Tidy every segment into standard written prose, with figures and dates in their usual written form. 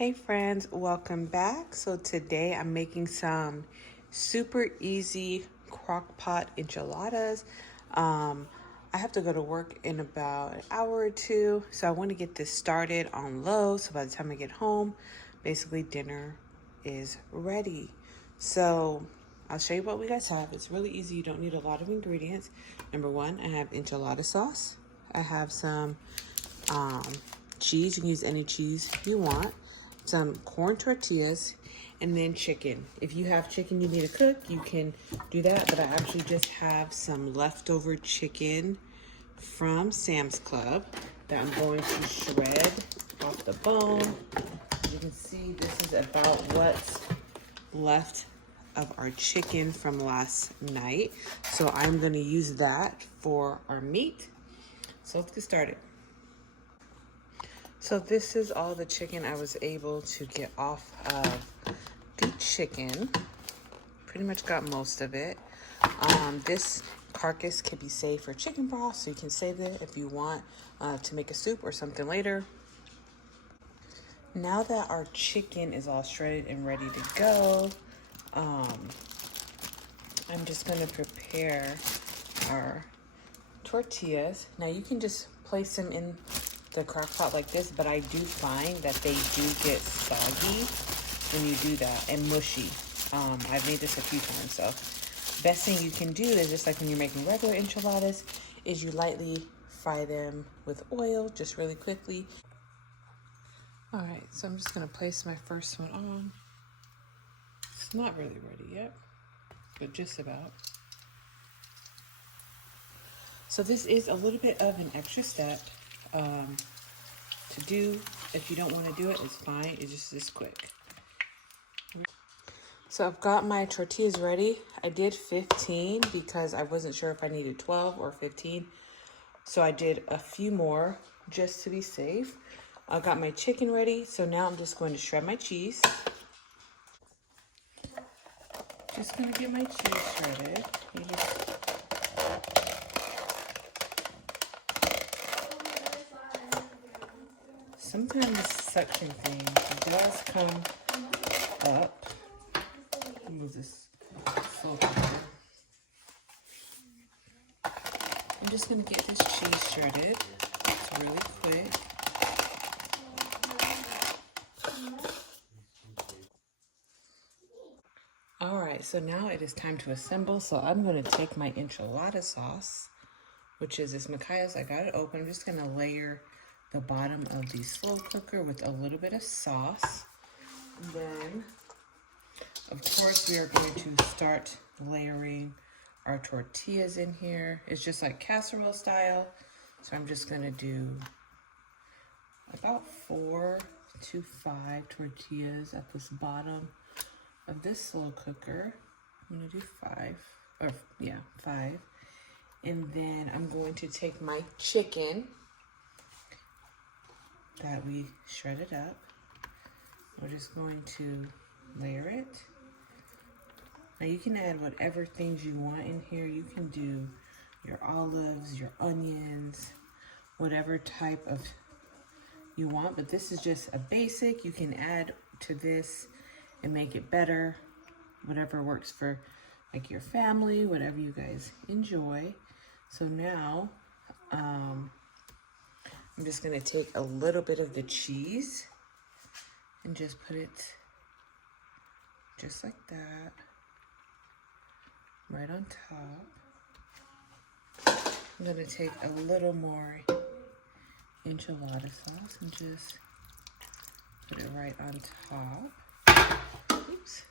Hey friends, welcome back. So today I'm making some super easy crockpot enchiladas. I have to go to work in about an hour or two, so I want to get this started on low so by the time I get home, basically dinner is ready. So I'll show you what we guys have. It's really easy. You don't need a lot of ingredients. Number one, I have enchilada sauce. I have some cheese. You can use any cheese you want. Some corn tortillas, and then chicken. If you have chicken you need to cook, you can do that, but I actually just have some leftover chicken from Sam's Club that I'm going to shred off the bone. You can see this is about what's left of our chicken from last night. So I'm going to use that for our meat. So let's get started. So this is all the chicken I was able to get off of the chicken. Pretty much got most of it. This carcass can be saved for chicken broth, so you can save it if you want to make a soup or something later. Now that our chicken is all shredded and ready to go, I'm just going to prepare our tortillas. Now you can just place them in the crock pot like this, but I do find that they do get soggy when you do that and mushy. I've made this a few times, so best thing you can do is just like when you're making regular enchiladas, is you lightly fry them with oil just really quickly. All right, so I'm just gonna place my first one on. It's not really ready yet, but just about. So this is a little bit of an extra step to do. If you don't want to do it, it's fine. It's just this quick. So I've got my tortillas ready. I did 15 because I wasn't sure if I needed 12 or 15. So I did a few more just to be safe. I got my chicken ready. So now I'm just going to shred my cheese. Just going to get my cheese shredded. Sometimes the suction thing does come up. I'll move this Slowcooker. I'm just going to get this cheese shredded. It's really quick. Alright, so now it is time to assemble. So I'm going to take my enchilada sauce, which is this Mikhail's. I got it open. I'm just going to layer the bottom of the Slowcooker with a little bit of sauce. And then, of course, we are going to start layering our tortillas in here. It's just like casserole style. So I'm just going to do about 4 to 5 tortillas at this bottom of this Slowcooker. I'm going to do 5. And then I'm going to take my chicken that we shredded up. We're just going to layer it. Now you can add whatever things you want in here. You can do your olives, your onions, whatever type of you want, but this is just a basic. You can add to this and make it better, whatever works for like your family, whatever you guys enjoy. So now I'm just going to take a little bit of the cheese and just put it just like that, right on top. I'm going to take a little more enchilada sauce and just put it right on top. Oops.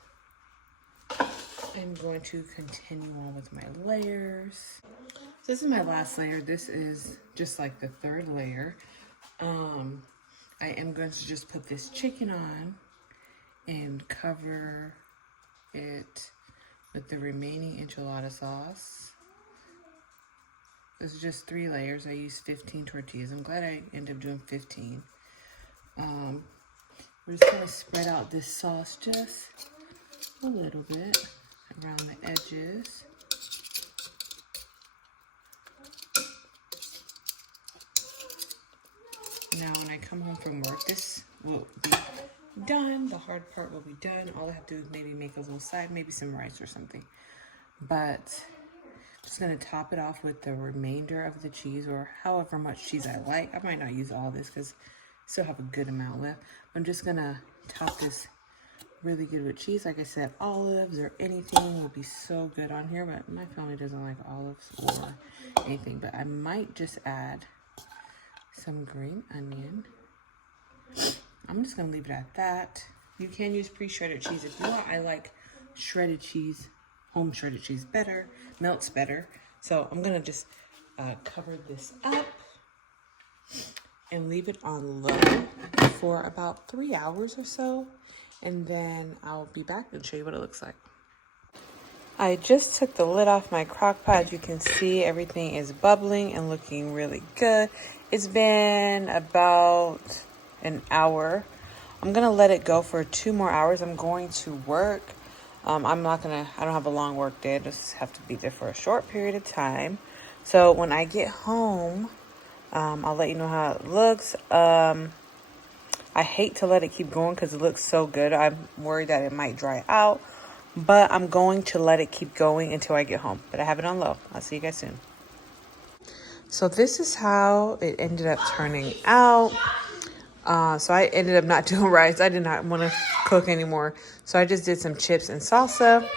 I'm going to continue on with my layers. So this is my last layer. This is just like the third layer. I am going to just put this chicken on and cover it with the remaining enchilada sauce. This is just 3 layers. I used 15 tortillas. I'm glad I ended up doing 15. We're just going to spread out this sauce just a little bit around the edges. Now when I come home from work, this will be done. The hard part will be done. All I have to do is maybe make a little side, maybe some rice or something. But I'm just gonna top it off with the remainder of the cheese, or however much cheese I like. I might not use all this because I still have a good amount left. I'm just gonna top this really good with cheese. Like I said, olives or anything will be so good on here, but my family doesn't like olives or anything. But I might just add some green onion. I'm just gonna leave it at that. You can use pre-shredded cheese if you want. I like shredded cheese, home shredded cheese better, melts better. So I'm gonna just cover this up and leave it on low for about 3 hours or so. And then I'll be back and show you what it looks like. I just took the lid off my crock pot. As you can see, everything is bubbling and looking really good. It's been about an hour. I'm gonna let it go for 2 more hours. I'm going to work. I don't have a long work day. I just have to be there for a short period of time. So when I get home, I'll let you know how it looks. I hate to let it keep going because it looks so good. I'm worried that it might dry out, but I'm going to let it keep going until I get home. But I have it on low. I'll see you guys soon. So this is how it ended up turning out. So I ended up not doing rice. I did not want to cook anymore. So I just did some chips and salsa.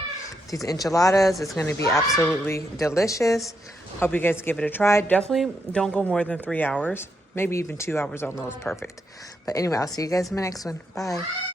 These enchiladas. It's going to be absolutely delicious. Hope you guys give it a try. Definitely don't go more than 3 hours. Maybe even 2 hours on those. Perfect. But anyway, I'll see you guys in my next one. Bye.